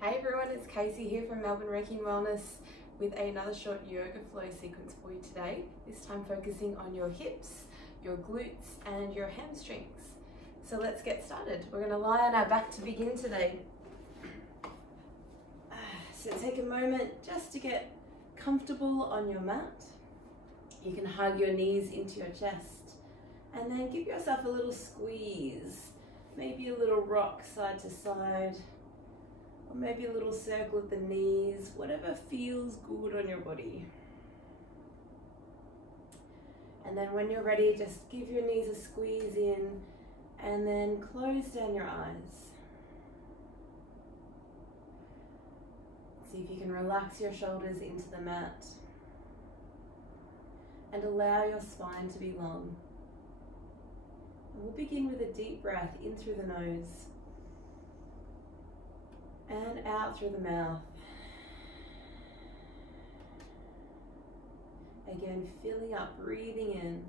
Hey everyone, it's Casey here from Melbourne REIKI Wellness with another short yoga flow sequence for you today. This time focusing on your hips, your glutes and your hamstrings. So let's get started. We're going to lie on our back to begin today. So take a moment just to get comfortable on your mat. You can hug your knees into your chest and then give yourself a little squeeze, maybe a little rock side to side, or maybe a little circle of the knees, whatever feels good on your body. And then when you're ready, just give your knees a squeeze in and then close down your eyes. See if you can relax your shoulders into the mat and allow your spine to be long. And we'll begin with a deep breath in through the nose and out through the mouth. Again, filling up, breathing in.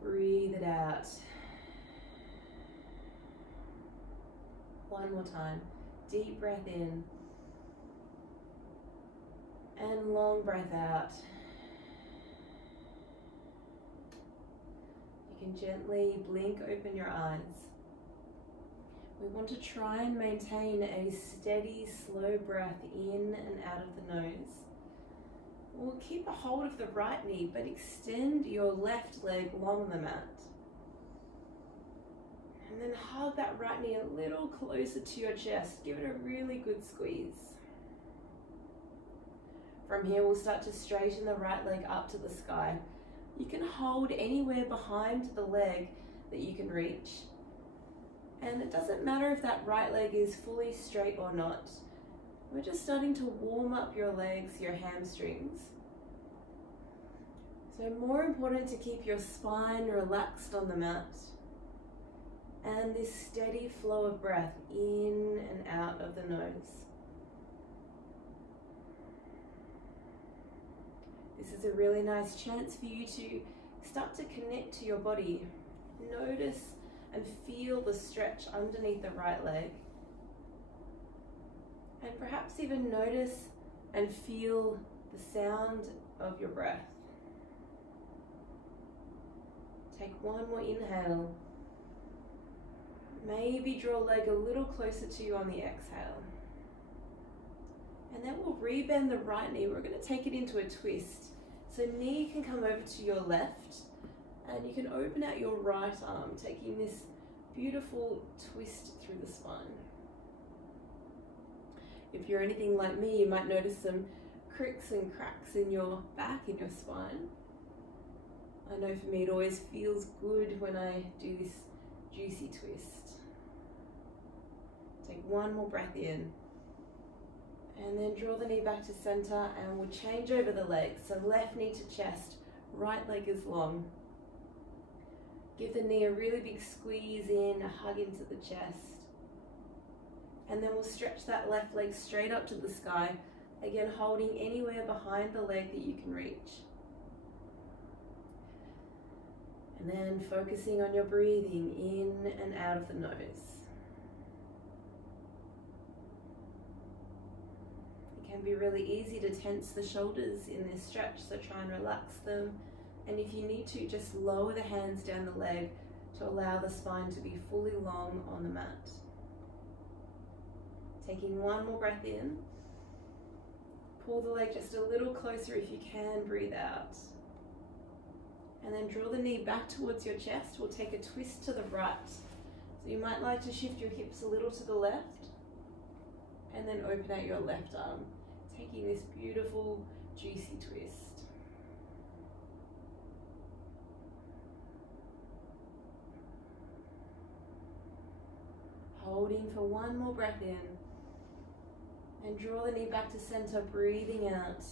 Breathe it out. One more time. Deep breath in. And long breath out. You can gently blink open your eyes. We want to try and maintain a steady, slow breath in and out of the nose. We'll keep a hold of the right knee, but extend your left leg along the mat. And then hug that right knee a little closer to your chest. Give it a really good squeeze. From here, we'll start to straighten the right leg up to the sky. You can hold anywhere behind the leg that you can reach. And it doesn't matter if that right leg is fully straight or not. We're just starting to warm up your legs, your hamstrings. So more important to keep your spine relaxed on the mat. And this steady flow of breath in and out of the nose. This is a really nice chance for you to start to connect to your body. Notice and feel the stretch underneath the right leg. And perhaps even notice and feel the sound of your breath. Take one more inhale. Maybe draw a leg a little closer to you on the exhale. And then we'll rebend the right knee. We're going to take it into a twist. So knee can come over to your left. And you can open out your right arm, taking this beautiful twist through the spine. If you're anything like me, you might notice some cricks and cracks in your back, in your spine. I know for me it always feels good when I do this juicy twist. Take one more breath in. And then draw the knee back to center and we'll change over the legs. So left knee to chest, right leg is long. Give the knee a really big squeeze in, a hug into the chest. And then we'll stretch that left leg straight up to the sky. Again, holding anywhere behind the leg that you can reach. And then focusing on your breathing in and out of the nose. It can be really easy to tense the shoulders in this stretch, so try and relax them. And if you need to, just lower the hands down the leg to allow the spine to be fully long on the mat. Taking one more breath in. Pull the leg just a little closer if you can, breathe out. And then draw the knee back towards your chest. We'll take a twist to the right. So you might like to shift your hips a little to the left and then open out your left arm, taking this beautiful, juicy twist. Holding for one more breath in. And draw the knee back to center, breathing out.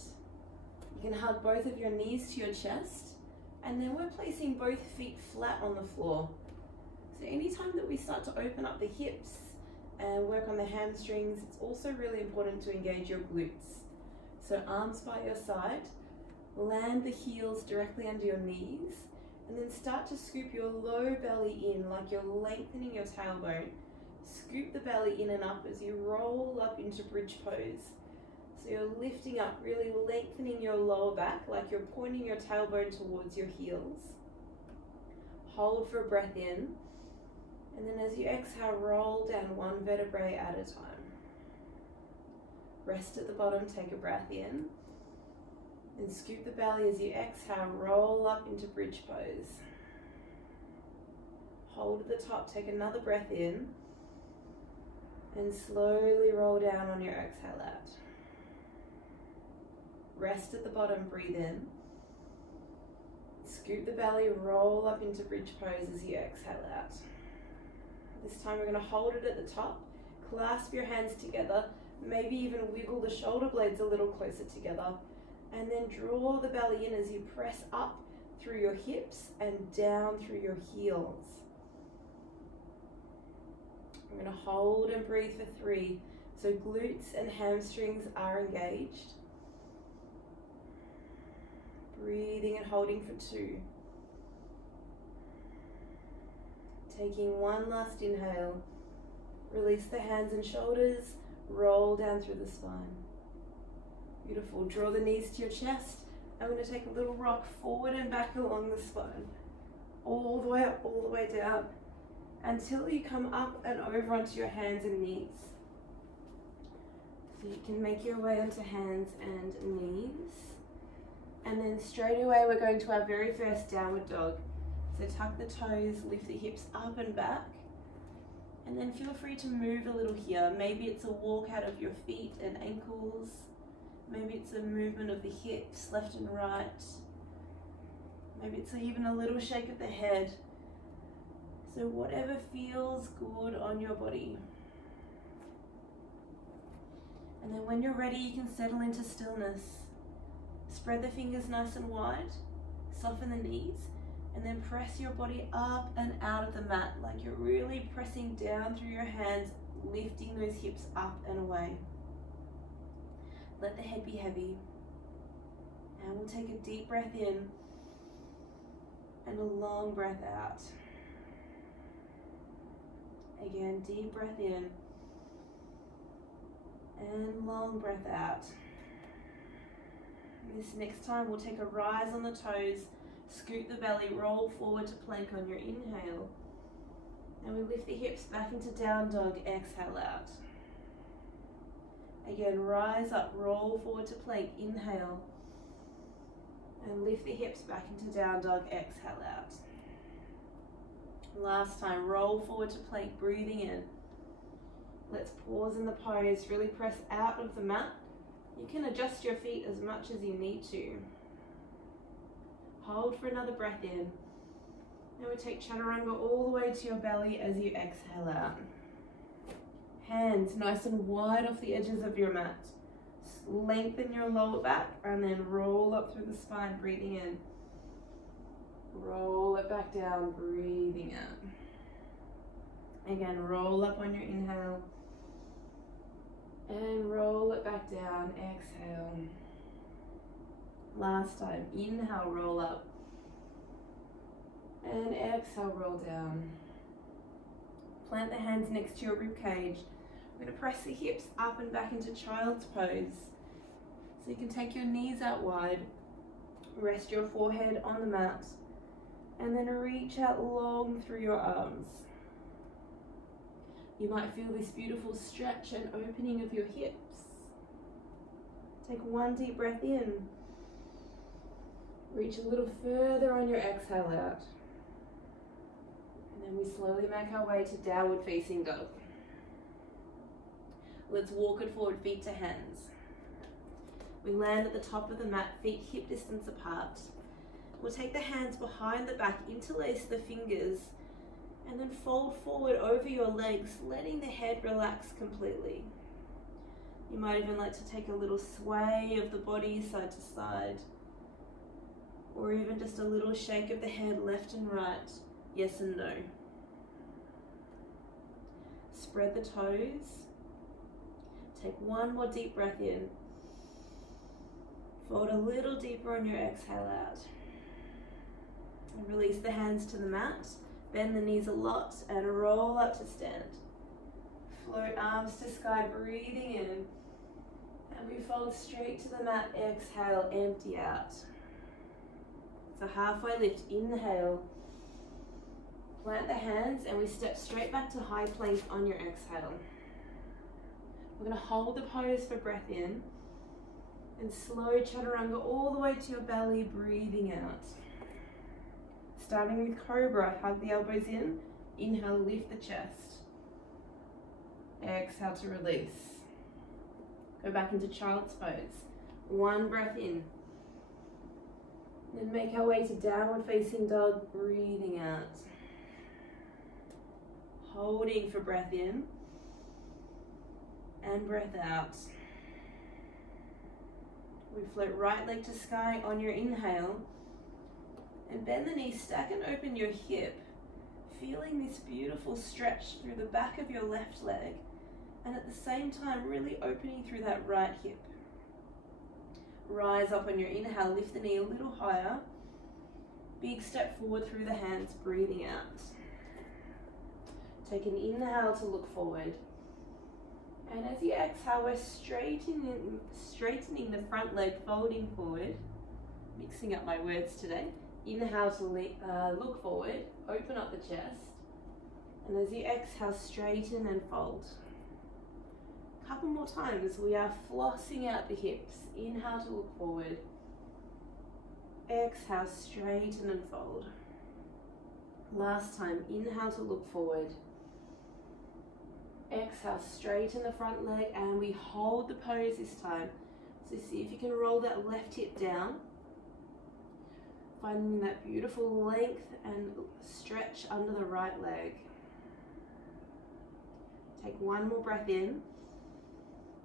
You can hug both of your knees to your chest. And then we're placing both feet flat on the floor. So anytime that we start to open up the hips and work on the hamstrings, it's also really important to engage your glutes. So arms by your side, land the heels directly under your knees, and then start to scoop your low belly in like you're lengthening your tailbone, Scoop the belly in and up as you roll up into bridge pose. So you're lifting up, really lengthening your lower back like you're pointing your tailbone towards your heels. Hold for a breath in. And then as you exhale, roll down one vertebrae at a time. Rest at the bottom, take a breath in. And scoop the belly as you exhale, roll up into bridge pose. Hold at the top, take another breath in. And slowly roll down on your exhale out. Rest at the bottom, breathe in. Scoop the belly, roll up into bridge pose as you exhale out. This time we're going to hold it at the top, clasp your hands together, maybe even wiggle the shoulder blades a little closer together, and then draw the belly in as you press up through your hips and down through your heels. We're going to hold and breathe for 3. So glutes and hamstrings are engaged. Breathing and holding for 2. Taking one last inhale. Release the hands and shoulders. Roll down through the spine. Beautiful. Draw the knees to your chest. I'm going to take a little rock forward and back along the spine. All the way up, all the way down, until you come up and over onto your hands and knees. So you can make your way onto hands and knees. And then straight away we're going to our very first downward dog. So tuck the toes, lift the hips up and back. And then feel free to move a little here. Maybe it's a walk out of your feet and ankles. Maybe it's a movement of the hips, left and right. Maybe it's even a little shake of the head. So whatever feels good on your body. And then when you're ready, you can settle into stillness. Spread the fingers nice and wide, soften the knees, and then press your body up and out of the mat, like you're really pressing down through your hands, lifting those hips up and away. Let the head be heavy. And we'll take a deep breath in and a long breath out. Again, deep breath in and long breath out. And this next time we'll take a rise on the toes, scoot the belly, roll forward to plank on your inhale. And we lift the hips back into down dog, exhale out. Again, rise up, roll forward to plank, inhale. And lift the hips back into down dog, exhale out. Last time, roll forward to plank, breathing in. Let's pause in the pose, really press out of the mat. You can adjust your feet as much as you need to. Hold for another breath in. Now we take Chaturanga all the way to your belly as you exhale out. Hands nice and wide off the edges of your mat. Lengthen your lower back and then roll up through the spine, breathing in. Roll it back down, breathing out. Again, roll up on your inhale. And roll it back down, exhale. Last time, inhale, roll up. And exhale, roll down. Plant the hands next to your rib cage. We're going to press the hips up and back into child's pose. So you can take your knees out wide. Rest your forehead on the mat. And then reach out long through your arms. You might feel this beautiful stretch and opening of your hips. Take one deep breath in. Reach a little further on your exhale out. And then we slowly make our way to downward facing dog. Let's walk it forward, feet to hands. We land at the top of the mat, feet hip distance apart. We'll take the hands behind the back, interlace the fingers, and then fold forward over your legs, letting the head relax completely. You might even like to take a little sway of the body side to side, or even just a little shake of the head left and right, yes and no. Spread the toes. Take one more deep breath in. Fold a little deeper on your exhale out. And release the hands to the mat. Bend the knees a lot and roll up to stand. float arms to sky, breathing in. And we fold straight to the mat, exhale, empty out. So halfway lift, inhale. Plant the hands and we step straight back to high plank on your exhale. We're going to hold the pose for breath in. And slow Chaturanga all the way to your belly, breathing out. Starting with Cobra, hug the elbows in. Inhale, lift the chest. Exhale to release. Go back into Child's Pose. One breath in. Then make our way to Downward Facing Dog, breathing out. Holding for breath in. And breath out. We float right leg to sky on your inhale. And bend the knees, stack and open your hip. Feeling this beautiful stretch through the back of your left leg. And at the same time, really opening through that right hip. Rise up on your inhale, lift the knee a little higher. Big step forward through the hands, breathing out. Take an inhale to look forward. And as you exhale, we're straightening the front leg, folding forward. Mixing up my words today. Inhale to look forward, open up the chest. And as you exhale, straighten and fold. Couple more times, we are flossing out the hips. Inhale to look forward. Exhale, straighten and fold. Last time, inhale to look forward. Exhale, straighten the front leg and we hold the pose this time. So see if you can roll that left hip down. Finding that beautiful length and stretch under the right leg. Take one more breath in.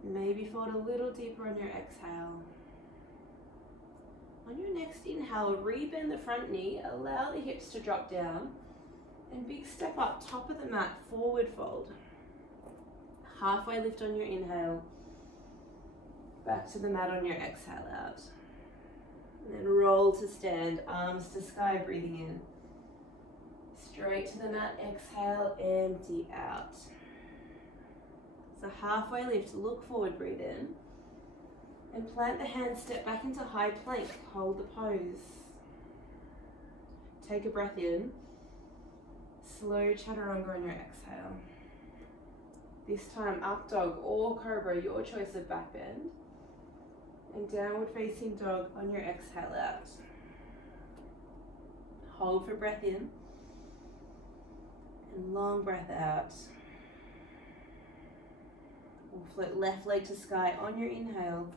Maybe fold a little deeper on your exhale. On your next inhale, rebend the front knee, allow the hips to drop down, and big step up, top of the mat, forward fold. Halfway lift on your inhale, back to the mat on your exhale out. And then roll to stand, arms to sky, breathing in. Straight to the mat, exhale, empty out. So halfway lift, look forward, breathe in. And plant the hands, step back into high plank, hold the pose. Take a breath in. Slow Chaturanga on your exhale. This time, up dog or Cobra, your choice of back bend. And Downward Facing Dog on your exhale out. Hold for breath in. And long breath out. We'll float left leg to sky on your inhale.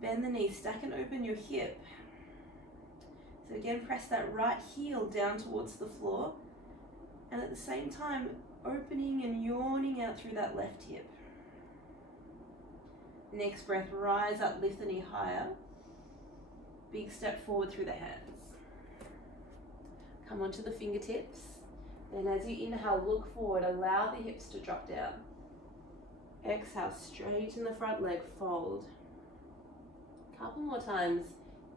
Bend the knee, stack and open your hip. So again, press that right heel down towards the floor. And at the same time, opening and yawning out through that left hip. Next breath, rise up, lift the knee higher. Big step forward through the hands. Come onto the fingertips. Then as you inhale, look forward, allow the hips to drop down. Exhale, straighten the front leg, fold. Couple more times.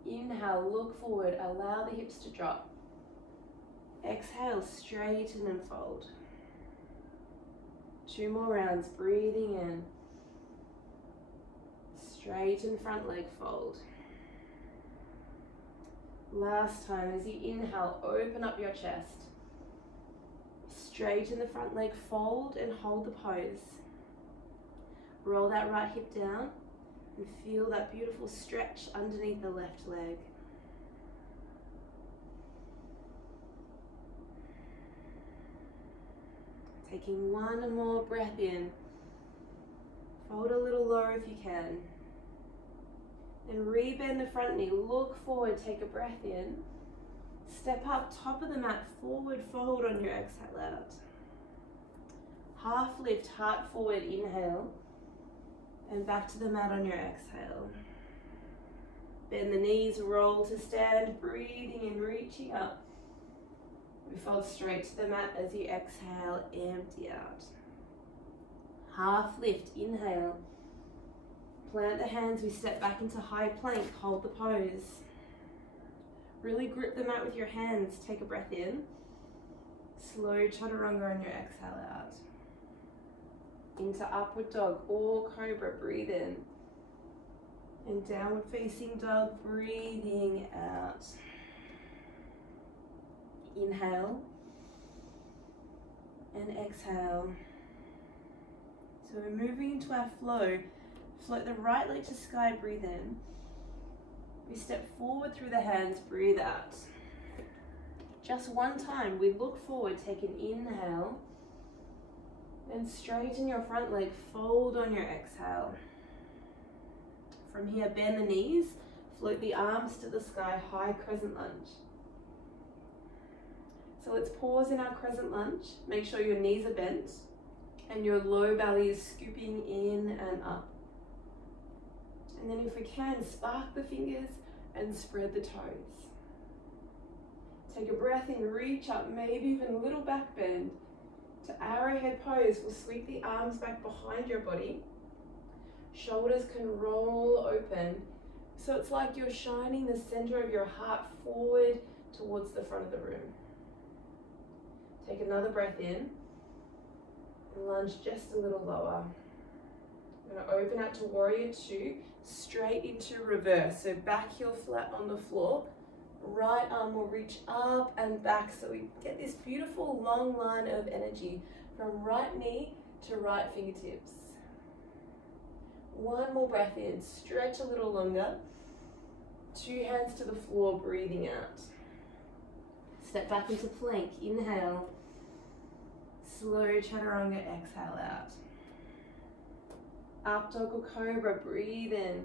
Inhale, look forward, allow the hips to drop. Exhale, straighten and fold. 2 more rounds, breathing in. Straighten front leg, fold. Last time, as you inhale, open up your chest. Straighten the front leg, fold and hold the pose. Roll that right hip down and feel that beautiful stretch underneath the left leg. Taking one more breath in. Fold a little lower if you can. And rebend the front knee, look forward, take a breath in. Step up, top of the mat, forward fold on your exhale out. Half lift, heart forward, inhale. And back to the mat on your exhale. Bend the knees, roll to stand, breathing and reaching up. We fold straight to the mat as you exhale, empty out. Half lift, inhale. Plant the hands, we step back into high plank, hold the pose. Really grip the mat with your hands, take a breath in. Slow Chaturanga on your exhale out. Into upward dog or cobra, breathe in. And downward facing dog, breathing out. Inhale and exhale. So we're moving into our flow. Float the right leg to sky, breathe in. We step forward through the hands, breathe out. Just one time, we look forward, take an inhale. Then straighten your front leg, fold on your exhale. From here, bend the knees, float the arms to the sky, high crescent lunge. So let's pause in our crescent lunge. Make sure your knees are bent and your low belly is scooping in and up. And then if we can, spark the fingers and spread the toes. Take a breath in, reach up, maybe even a little back bend. To arrowhead pose, we'll sweep the arms back behind your body. Shoulders can roll open. So it's like you're shining the center of your heart forward towards the front of the room. Take another breath in. And lunge just a little lower. I'm going to open out to warrior two, straight into reverse. So back heel flat on the floor. Right arm will reach up and back, so we get this beautiful long line of energy from right knee to right fingertips. One more breath in, stretch a little longer. Two hands to the floor, breathing out. Step back into plank, inhale. Slow chaturanga, exhale out. Up dog or cobra, breathe in.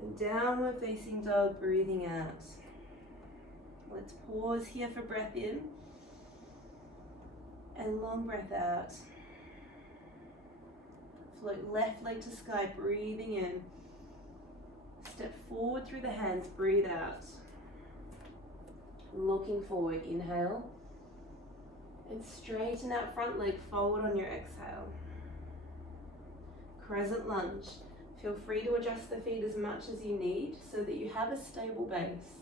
And downward facing dog, breathing out. Let's pause here for breath in. And long breath out. Float left leg to sky, breathing in. Step forward through the hands, breathe out. Looking forward, inhale. And straighten out front leg, forward on your exhale. Crescent lunge. Feel free to adjust the feet as much as you need so that you have a stable base.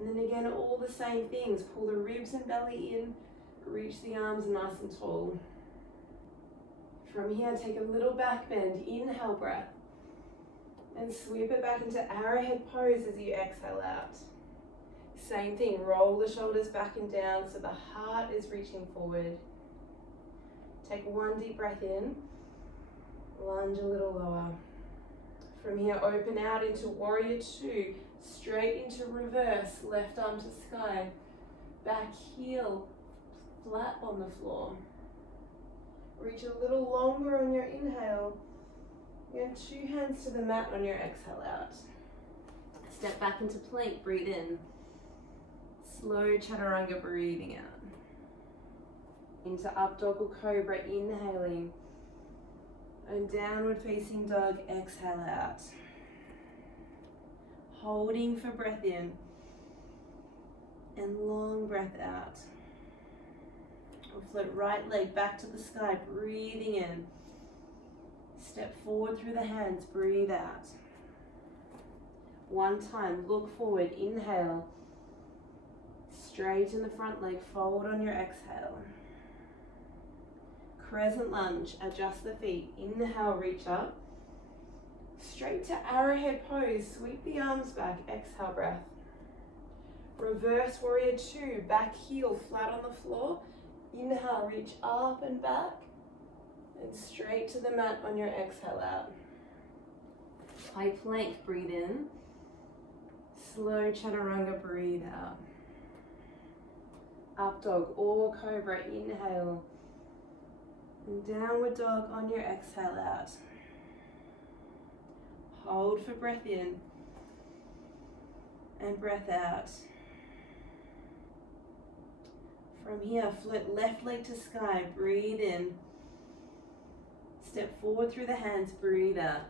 And then again, all the same things. Pull the ribs and belly in, reach the arms nice and tall. From here, take a little back bend, inhale breath. And sweep it back into arrowhead pose as you exhale out. Same thing, roll the shoulders back and down so the heart is reaching forward. Take one deep breath in. Lunge a little lower. From here, open out into warrior two, straight into reverse, left arm to sky, back heel flat on the floor. Reach a little longer on your inhale, and two hands to the mat on your exhale out. Step back into plank, breathe in. Slow chaturanga, breathing out. Into up dog or cobra, inhaling. And downward facing dog, exhale out. Holding for breath in. And long breath out. We'll float right leg back to the sky, breathing in. Step forward through the hands, breathe out. One time, look forward, inhale. Straighten the front leg, fold on your exhale. Crescent lunge, adjust the feet. Inhale, reach up. Straight to arrowhead pose, sweep the arms back, exhale breath. Reverse warrior two, back heel flat on the floor. Inhale, reach up and back. And straight to the mat on your exhale out. High plank, breathe in. Slow chaturanga, breathe out. Up dog or cobra, inhale. And downward dog on your exhale out. Hold for breath in. And breath out. From here, float left leg to sky, breathe in. Step forward through the hands, breathe out.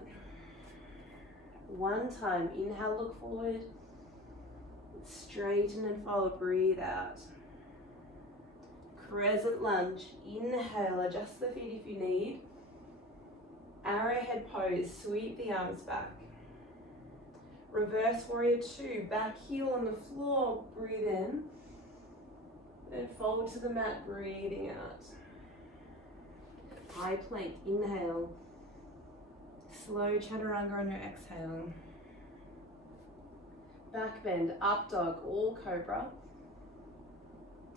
One time, inhale, look forward. Straighten and fold, breathe out. Crescent lunge, inhale, adjust the feet if you need. Arrowhead pose, sweep the arms back. Reverse warrior two, back heel on the floor, breathe in. Then fold to the mat, breathing out. High plank, inhale. Slow chaturanga on your exhale. Back bend, up dog, or cobra.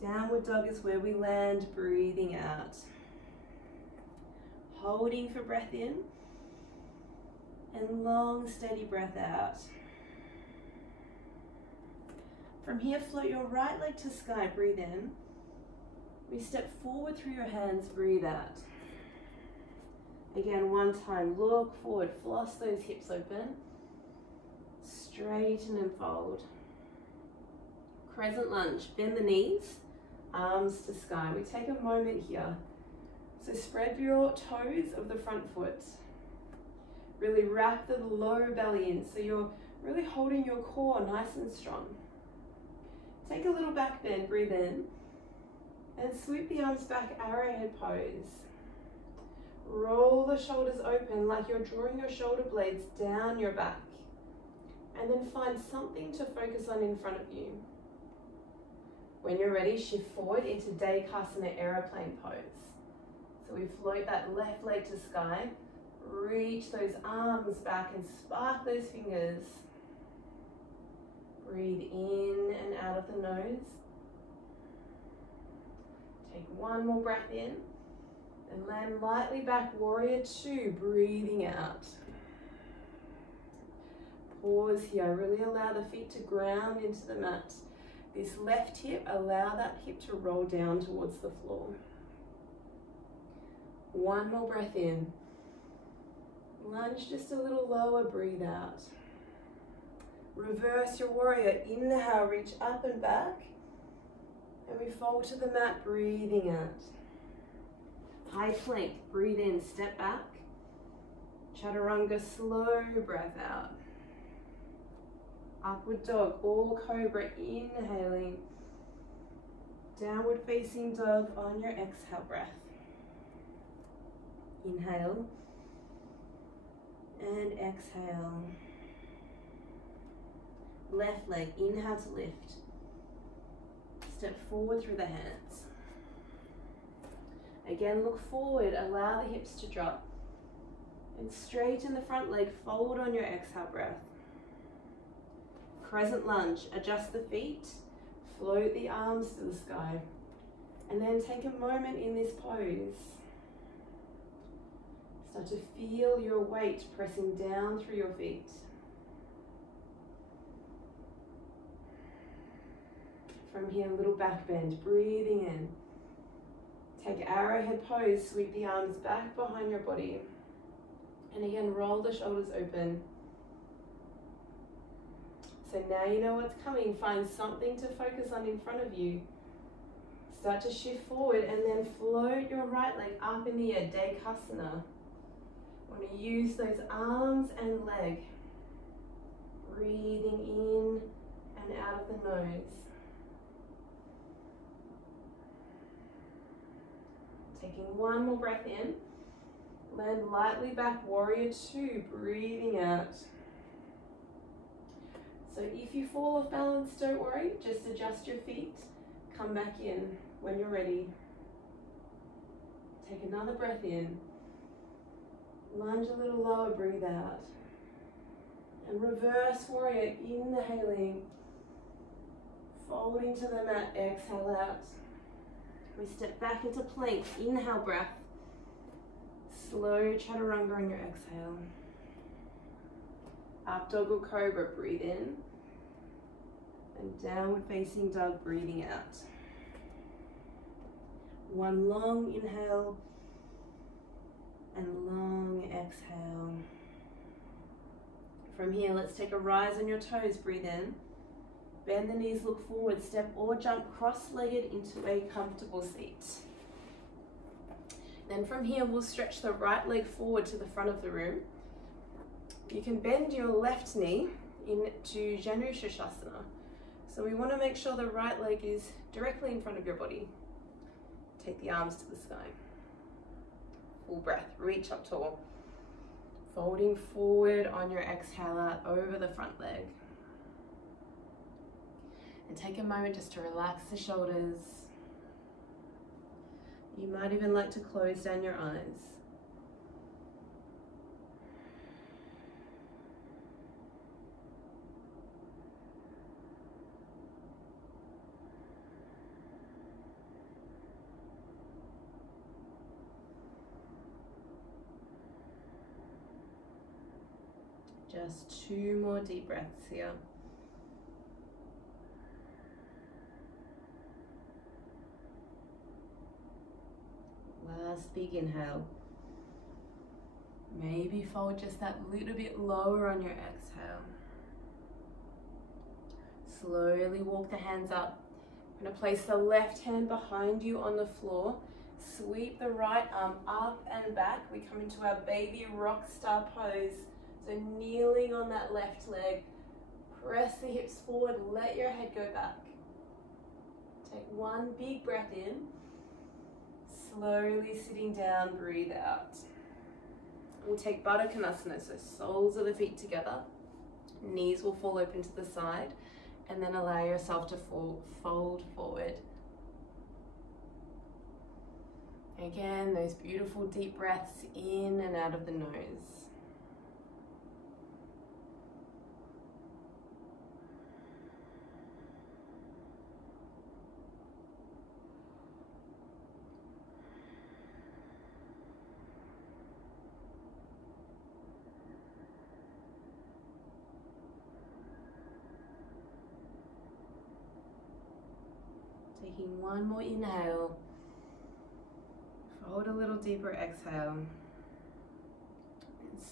Downward dog is where we land, breathing out. Holding for breath in. And long, steady breath out. From here, float your right leg to sky, breathe in. We step forward through your hands, breathe out. Again, one time, look forward, floss those hips open. Straighten and fold. Crescent lunge, bend the knees, arms to sky. We take a moment here. So spread your toes of the front foot. Really wrap the lower belly in, so you're really holding your core nice and strong. Take a little back bend, breathe in, and sweep the arms back, arrowhead pose. Roll the shoulders open like you're drawing your shoulder blades down your back. And then find something to focus on in front of you. When you're ready, shift forward into Konasana aeroplane pose. So we float that left leg to sky, reach those arms back and spark those fingers. Breathe in and out of the nose. Take one more breath in and land lightly back, warrior two, breathing out. Pause here, really allow the feet to ground into the mat. This left hip, allow that hip to roll down towards the floor. One more breath in. Lunge just a little lower, breathe out. Reverse your warrior, inhale, reach up and back. And we fold to the mat, breathing out. High plank, breathe in, step back. Chaturanga, slow breath out. Upward dog or cobra, inhaling. Downward facing dog on your exhale breath. Inhale and exhale. Left leg, inhale to lift. Step forward through the hands. Again, look forward, allow the hips to drop. And straighten the front leg, fold on your exhale breath. Crescent lunge, adjust the feet, float the arms to the sky. And then take a moment in this pose. Start to feel your weight pressing down through your feet. From here, a little back bend, breathing in. Take arrowhead pose, sweep the arms back behind your body. And again, roll the shoulders open. So now you know what's coming. Find something to focus on in front of you. Start to shift forward and then float your right leg up in the air, Konasana. Want to use those arms and leg. Breathing in and out of the nose. Taking one more breath in. Land lightly back, warrior two, breathing out. So if you fall off balance, don't worry, just adjust your feet, come back in when you're ready. Take another breath in. Lunge a little lower, breathe out. And reverse warrior, inhaling. Folding to the mat, exhale out. We step back into plank, inhale breath. Slow chaturanga on your exhale. Up dog or cobra, breathe in. And downward facing dog, breathing out. One long inhale and long exhale. From here, let's take a rise on your toes, breathe in. Bend the knees, look forward, step or jump cross-legged into a comfortable seat. Then from here, we'll stretch the right leg forward to the front of the room. You can bend your left knee into Janu Shirshasana. So we want to make sure the right leg is directly in front of your body. Take the arms to the sky. Full breath, reach up tall. Folding forward on your exhale out over the front leg. And take a moment just to relax the shoulders. You might even like to close down your eyes. Just 2 more deep breaths here. Last big inhale. Maybe fold just that little bit lower on your exhale. Slowly walk the hands up. I'm going to place the left hand behind you on the floor. Sweep the right arm up and back. We come into our baby Rockstar pose. So kneeling on that left leg. Press the hips forward. Let your head go back. Take 1 big breath in. Slowly sitting down, breathe out. We'll take Baddha Konasana, so soles of the feet together. Knees will fall open to the side. And then allow yourself to fold forward. Again, those beautiful deep breaths in and out of the nose. Taking 1 more inhale. Fold a little deeper, exhale. And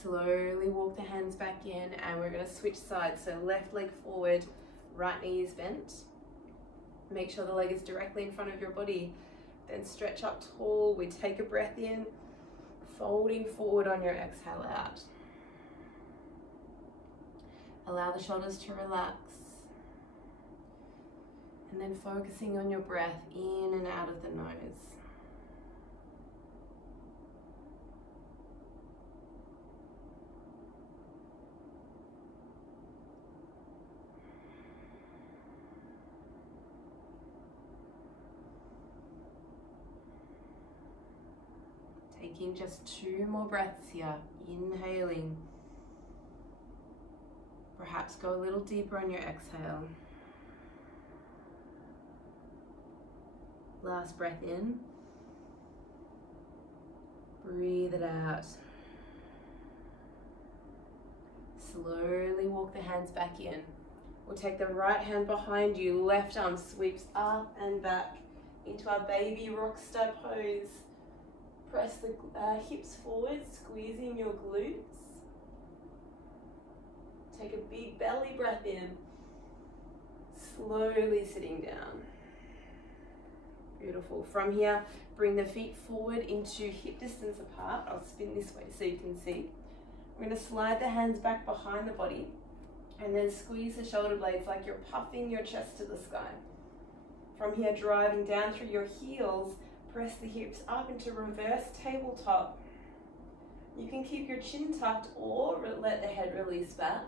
slowly walk the hands back in, and we're going to switch sides. So left leg forward, right knee is bent. Make sure the leg is directly in front of your body. Then stretch up tall. We take a breath in, folding forward on your exhale out. Allow the shoulders to relax. And then focusing on your breath in and out of the nose. Taking just 2 more breaths here. Inhaling. Perhaps go a little deeper on your exhale. Last breath in. Breathe it out. Slowly walk the hands back in. We'll take the right hand behind you. Left arm sweeps up and back into our baby Rockstar pose. Press the hips forward, squeezing your glutes. Take a big belly breath in. Slowly sitting down. Beautiful. From here, bring the feet forward into hip distance apart. I'll spin this way so you can see. We're going to slide the hands back behind the body and then squeeze the shoulder blades like you're puffing your chest to the sky. From here, driving down through your heels, press the hips up into reverse tabletop. You can keep your chin tucked or let the head release back.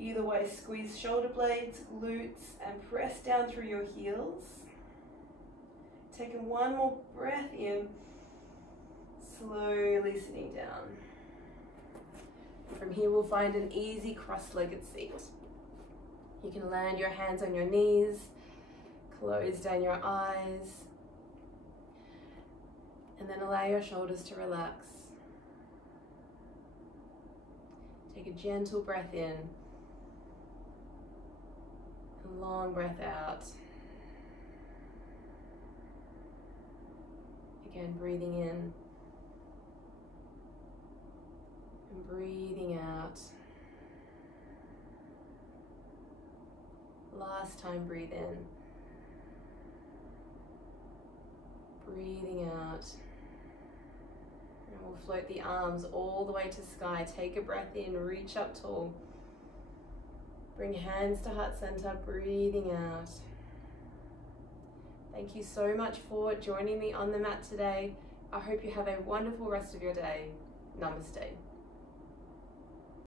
Either way, squeeze shoulder blades, glutes, and press down through your heels. Taking 1 more breath in, slowly sitting down. From here, we'll find an easy cross-legged seat. You can land your hands on your knees, close down your eyes, and then allow your shoulders to relax. Take a gentle breath in, a long breath out. Again, breathing in and breathing out. Last time, breathe in, breathing out. And we'll float the arms all the way to sky. Take a breath in, reach up tall. Bring hands to heart center, breathing out. Thank you so much for joining me on the mat today. I hope you have a wonderful rest of your day. Namaste.